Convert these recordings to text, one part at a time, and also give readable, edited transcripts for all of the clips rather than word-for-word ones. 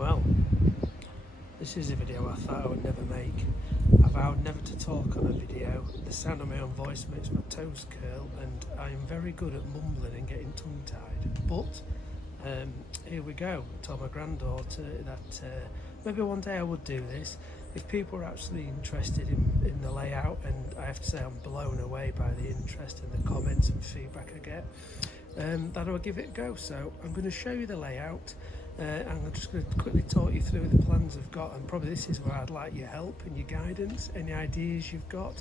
Well, this is a video I thought I would never make. I vowed never to talk on a video. The sound of my own voice makes my toes curl, and I am very good at mumbling and getting tongue-tied. But here we go. I told my granddaughter that maybe one day I would do this. If people are actually interested in the layout, and I have to say I'm blown away by the interest and the comments and feedback I get, that I will give it a go. So I'm going to show you the layout. I'm just going to quickly talk you through the plans I've got, and probably this is where I'd like your help and your guidance, any ideas you've got.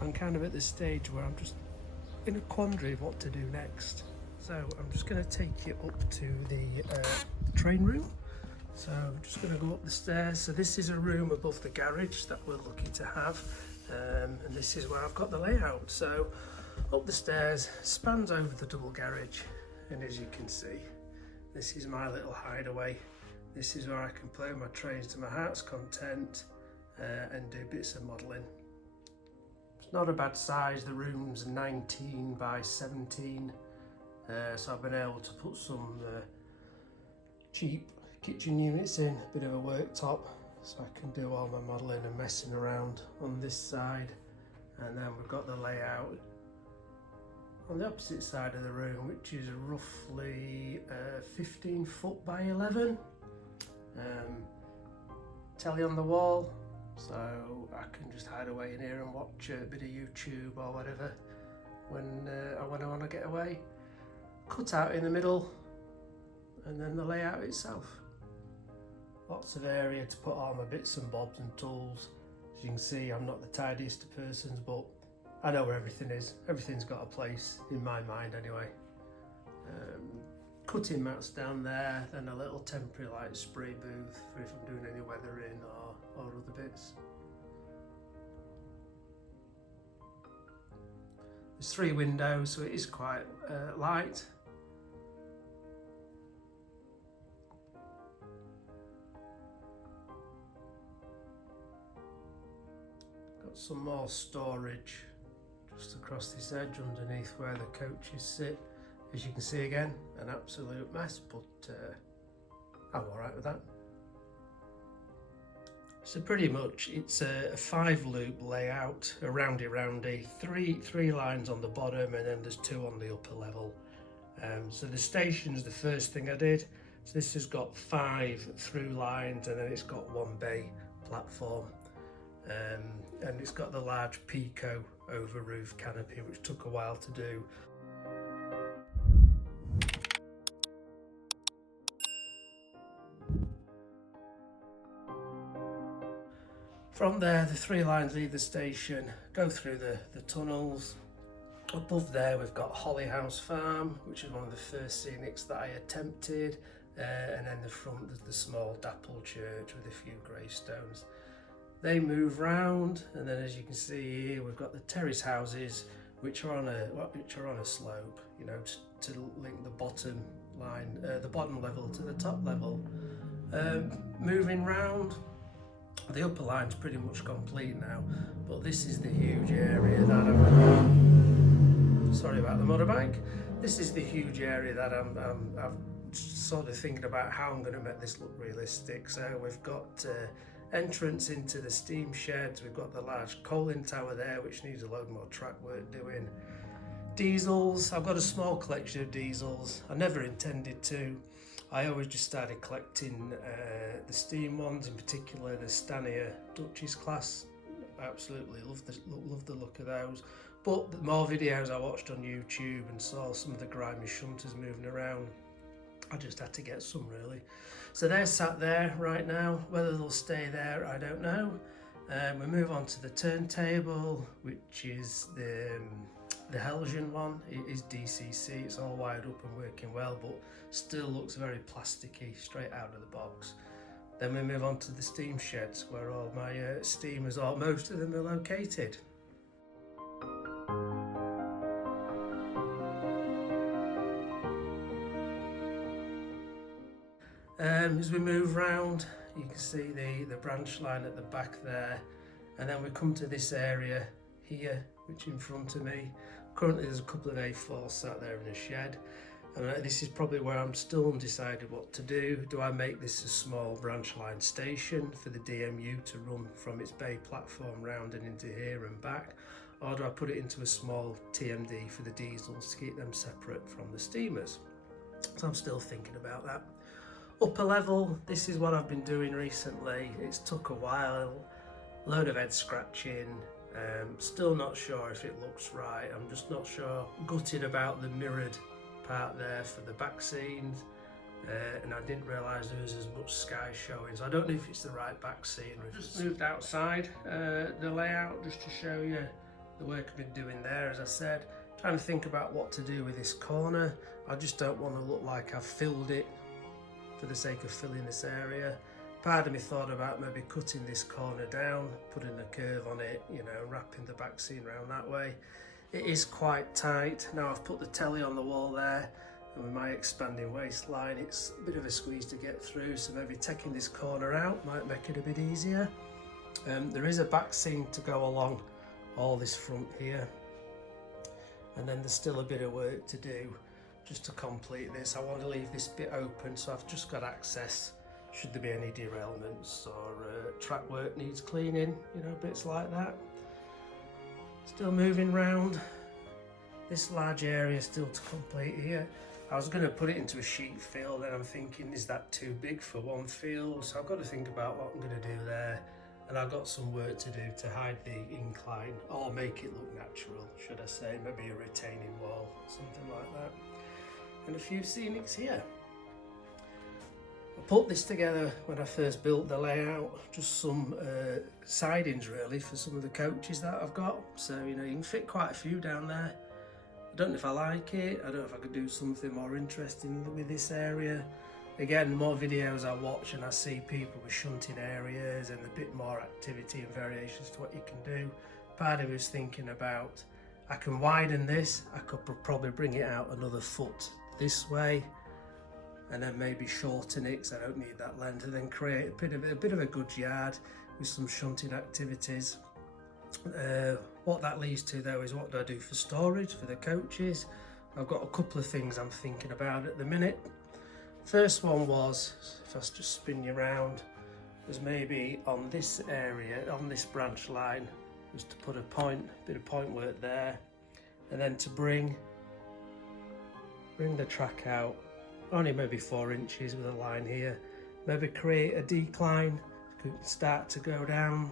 I'm kind of at the stage where I'm just in a quandary of what to do next. So I'm just going to take you up to the train room. So I'm just going to go up the stairs. So this is a room above the garage that we're lucky to have, and this is where I've got the layout. So up the stairs, spans over the double garage, and as you can see, this is my little hideaway. This is where I can play with my trains to my heart's content and do bits of modelling. It's not a bad size. The room's 19 by 17, so I've been able to put some cheap kitchen units in, a bit of a worktop, so I can do all my modelling and messing around on this side. And then we've got the layout on the opposite side of the room, which is roughly 15 foot by 11. Telly on the wall, so I can just hide away in here and watch a bit of YouTube or whatever when I want to get away. Cut out in the middle, and then the layout itself. Lots of area to put all my bits and bobs and tools. As you can see, I'm not the tidiest of persons, but I know where everything is. Everything's got a place in my mind anyway. Cutting mats down there, then a little temporary like spray booth for if I'm doing any weathering or other bits. There's 3 windows, so it is quite light. Got some more storage just across this edge underneath where the coaches sit. As you can see, again, an absolute mess, but I'm alright with that. So pretty much it's a 5-loop layout, a roundy, three lines on the bottom, and then there's 2 on the upper level. So the station's the first thing I did. So this has got 5 through lines, and then it's got 1 bay platform. And it's got the large Pico over roof canopy, which took a while to do. From there, the 3 lines leave the station, go through the tunnels. Above there, we've got Holly House Farm, which is one of the first scenics that I attempted. And then the front, there's the small dapple church with a few gravestones. They move round, and then as you can see here, we've got the terrace houses, which are on a slope, you know, to link the bottom line, the bottom level to the top level. Moving round, the upper line's pretty much complete now, but this is the huge area that I'm. Sorry about the motorbike. This is the huge area that I'm sort of thinking about how I'm going to make this look realistic. So we've got entrance into the steam sheds, we've got the large coaling tower there, which needs a load more track work doing. Diesels, I've got a small collection of diesels. I never intended to. I always just started collecting the steam ones, in particular the Stanier Duchess class. I absolutely love the look of those. But the more videos I watched on YouTube and saw some of the grimy shunters moving around, I just had to get some, really. So they're sat there right now. Whether they'll stay there, I don't know. We move on to the turntable, which is the Helsian one. It is DCC, it's all wired up and working well, but still looks very plasticky, straight out of the box. Then we move on to the steam sheds, where all my steamers, or most of them, are located. As we move round, you can see the branch line at the back there, and then we come to this area here, which in front of me. Currently there's a couple of A4s sat there in a shed. And this is probably where I'm still undecided what to do. Do I make this a small branch line station for the DMU to run from its bay platform round and into here and back? Or do I put it into a small TMD for the diesels to keep them separate from the steamers? So I'm still thinking about that. Upper level, this is what I've been doing recently. It's took a while, load of head scratching, still not sure if it looks right. I'm just not sure, gutted about the mirrored part there for the back scenes, and I didn't realise there was as much sky showing, so I don't know if it's the right back scene. We've just moved outside the layout just to show you the work I've been doing there. As I said, trying to think about what to do with this corner. I just don't want to look like I've filled it for the sake of filling this area. Part of me thought about maybe cutting this corner down, putting a curve on it, you know, wrapping the back scene around that way. It is quite tight. Now I've put the telly on the wall there, and with my expanding waistline, it's a bit of a squeeze to get through, so maybe taking this corner out might make it a bit easier. There is a back scene to go along all this front here, and then there's still a bit of work to do just to complete this. I want to leave this bit open so I've just got access should there be any derailments or track work needs cleaning, you know, bits like that. Still moving round this large area still to complete here. I was going to put it into a sheep field, and I'm thinking, is that too big for one field? So I've got to think about what I'm going to do there, and I've got some work to do to hide the incline or make it look natural, should I say, maybe a retaining wall, something like that. And a few scenics here. I put this together when I first built the layout, just some sidings really for some of the coaches that I've got. So, you know, you can fit quite a few down there. I don't know if I like it, I don't know if I could do something more interesting with this area. Again, the more videos I watch and I see people with shunting areas and a bit more activity and variations to what you can do, part of it was thinking about, I can widen this, I could probably bring it out another foot this way, and then maybe shorten it because I don't need that length, and then create a bit of a good yard with some shunting activities. What that leads to though is, what do I do for storage for the coaches? I've got a couple of things I'm thinking about at the minute. First one was, if I just spin you around, was maybe on this area, on this branch line, was to put a bit of point work there, and then to bring the track out only maybe 4 inches with a line here, maybe create a decline, start to go down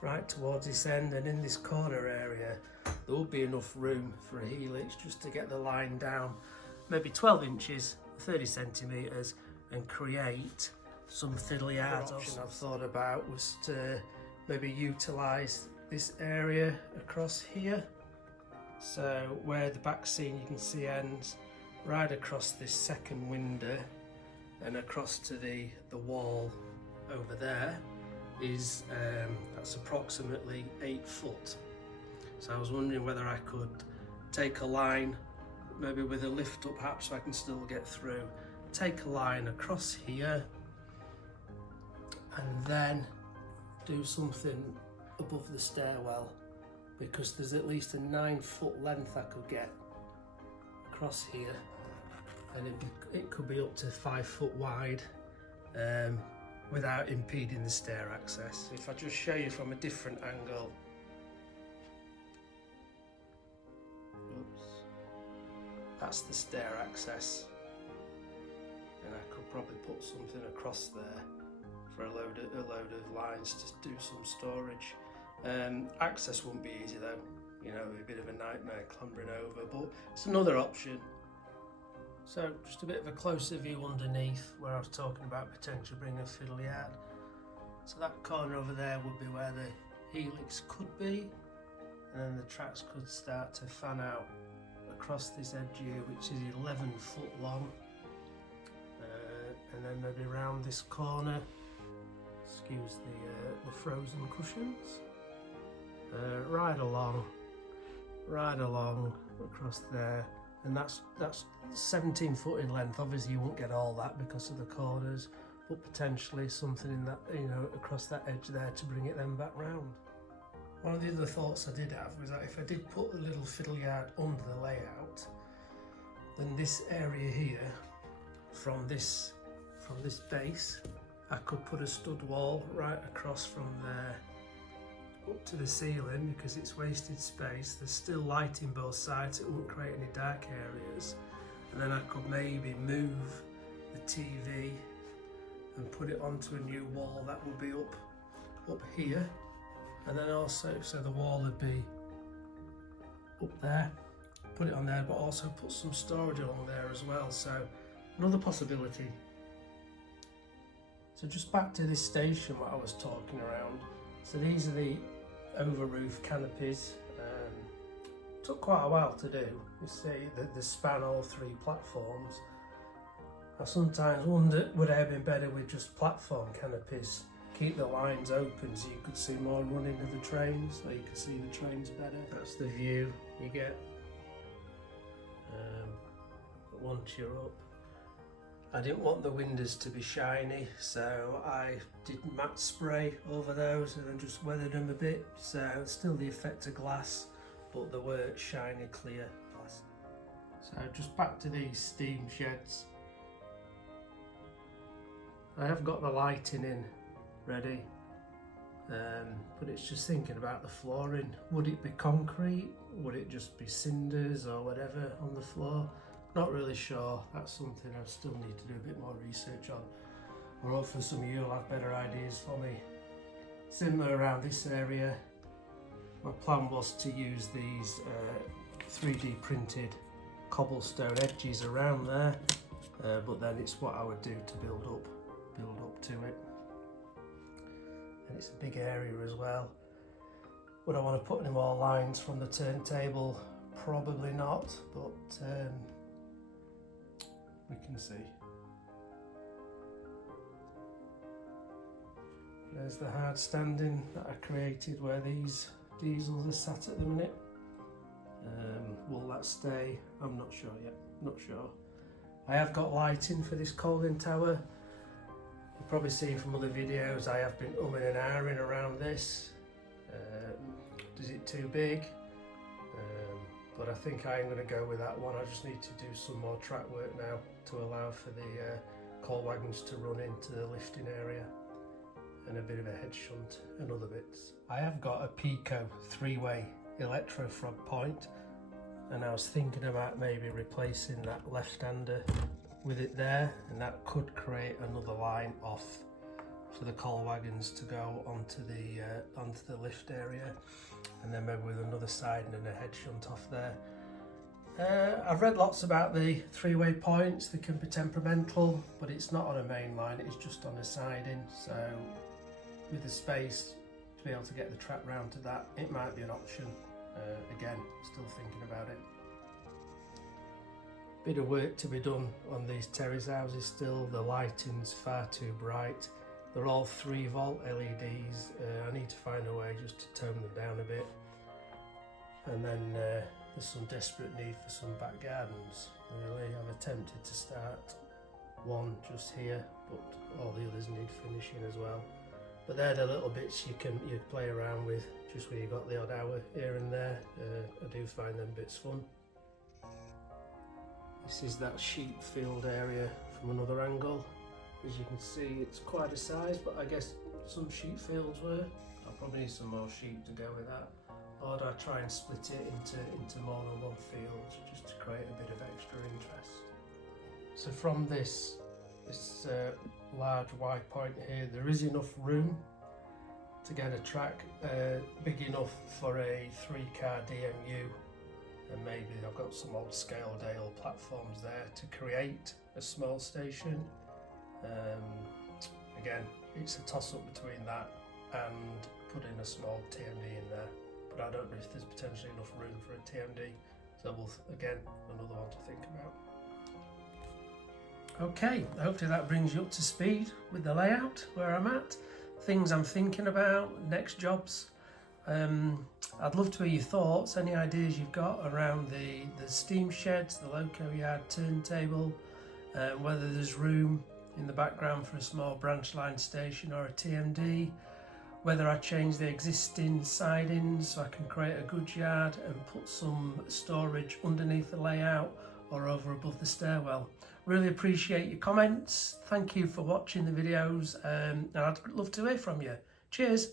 right towards this end, and in this corner area there will be enough room for a helix just to get the line down maybe 12 inches, 30 centimetres, and create some fiddle yards. Another option I've thought about was to maybe utilise this area across here, so where the back scene you can see ends right across this second window and across to the wall over there is that's approximately 8 foot. So I was wondering whether I could take a line, maybe with a lift up perhaps so I can still get through, take a line across here and then do something above the stairwell, because there's at least a 9 foot length I could get across here, and it could be up to 5 foot wide without impeding the stair access. If I just show you from a different angle, oops, that's the stair access, and I could probably put something across there for a load of lines to do some storage. Access won't be easy though, you know, a bit of a nightmare clambering over, but it's another option. So just a bit of a closer view underneath where I was talking about potentially bringing a fiddle yard. So that corner over there would be where the helix could be, and then the tracks could start to fan out across this edge here, which is 11 foot long, and then maybe around this corner, excuse the frozen cushions, right along across there. And that's 17 foot in length. Obviously you won't get all that because of the corners, but potentially something in that, you know, across that edge there to bring it then back round. One of the other thoughts I did have was that if I did put a little fiddle yard under the layout, then this area here, from this base, I could put a stud wall right across from there up to the ceiling because it's wasted space. There's still lighting both sides, it won't create any dark areas. And then I could maybe move the TV and put it onto a new wall that would be up here. And then also, so the wall would be up there, put it on there, but also put some storage along there as well. So another possibility. So just back to this station, what I was talking around. So these are the over roof canopies. Took quite a while to do. You see that they span all 3 platforms. I sometimes wonder, would it have been better with just platform canopies? Keep the lines open so you could see more running of the trains, so you could see the trains better. That's the view you get once you're up. I didn't want the windows to be shiny, so I did matte spray over those and then just weathered them a bit, so still the effect of glass, but they were shiny clear glass. So just back to these steam sheds. I have got the lighting in ready, but it's just thinking about the flooring. Would it be concrete? Would it just be cinders or whatever on the floor? Not really sure. That's something I still need to do a bit more research on. Or hopefully some of you will have better ideas for me. Similar around this area. My plan was to use these 3D printed cobblestone edges around there, but then it's what I would do to build up to it. And it's a big area as well. Would I want to put any more lines from the turntable? Probably not, but we can see. There's the hard standing that I created where these diesels are sat at the minute. Will that stay? I'm not sure yet, not sure. I have got lighting for this coaling tower. You've probably seen from other videos I have been umming and ahhing around this. Is it too big? But I think I am going to go with that one. I just need to do some more track work now to allow for the coal wagons to run into the lifting area, and a bit of a head shunt and other bits. I have got a Pico 3-way electro frog point, and I was thinking about maybe replacing that left-hander with it there, and that could create another line off for the coal wagons to go onto the lift area, and then maybe with another siding and a head shunt off there. I've read lots about the 3-way points. They can be temperamental, but it's not on a main line, it's just on a siding, so with the space to be able to get the track round to that, it might be an option. Again, still thinking about it. Bit of work to be done on these terrace houses still. The lighting's far too bright. They're all 3-volt LEDs. I need to find a way just to tone them down a bit. And then there's some desperate need for some back gardens. Really, I've attempted to start one just here, but all the others need finishing as well. But they're the little bits you play around with just when you've got the odd hour here and there. I do find them bits fun. This is that sheep field area from another angle. As you can see, it's quite a size, but I guess some sheep fields were. I'll probably need some more sheep to go with that. Or do I try and split it into more than one field just to create a bit of extra interest? So from this large Y point here, there is enough room to get a track big enough for a 3-car DMU, and maybe I've got some old Scaledale platforms there to create a small station. Again, it's a toss-up between that and putting a small TMD in there, but I don't know if there's potentially enough room for a TMD, so again, another one to think about. Okay, hopefully that brings you up to speed with the layout, where I'm at, things I'm thinking about, next jobs. I'd love to hear your thoughts, any ideas you've got around the steam sheds, the Loco yard turntable, whether there's room in the background for a small branch line station or a TMD, whether I change the existing sidings so I can create a goods yard and put some storage underneath the layout, or over above the stairwell. Really appreciate your comments. Thank you for watching the videos, and I'd love to hear from you. Cheers.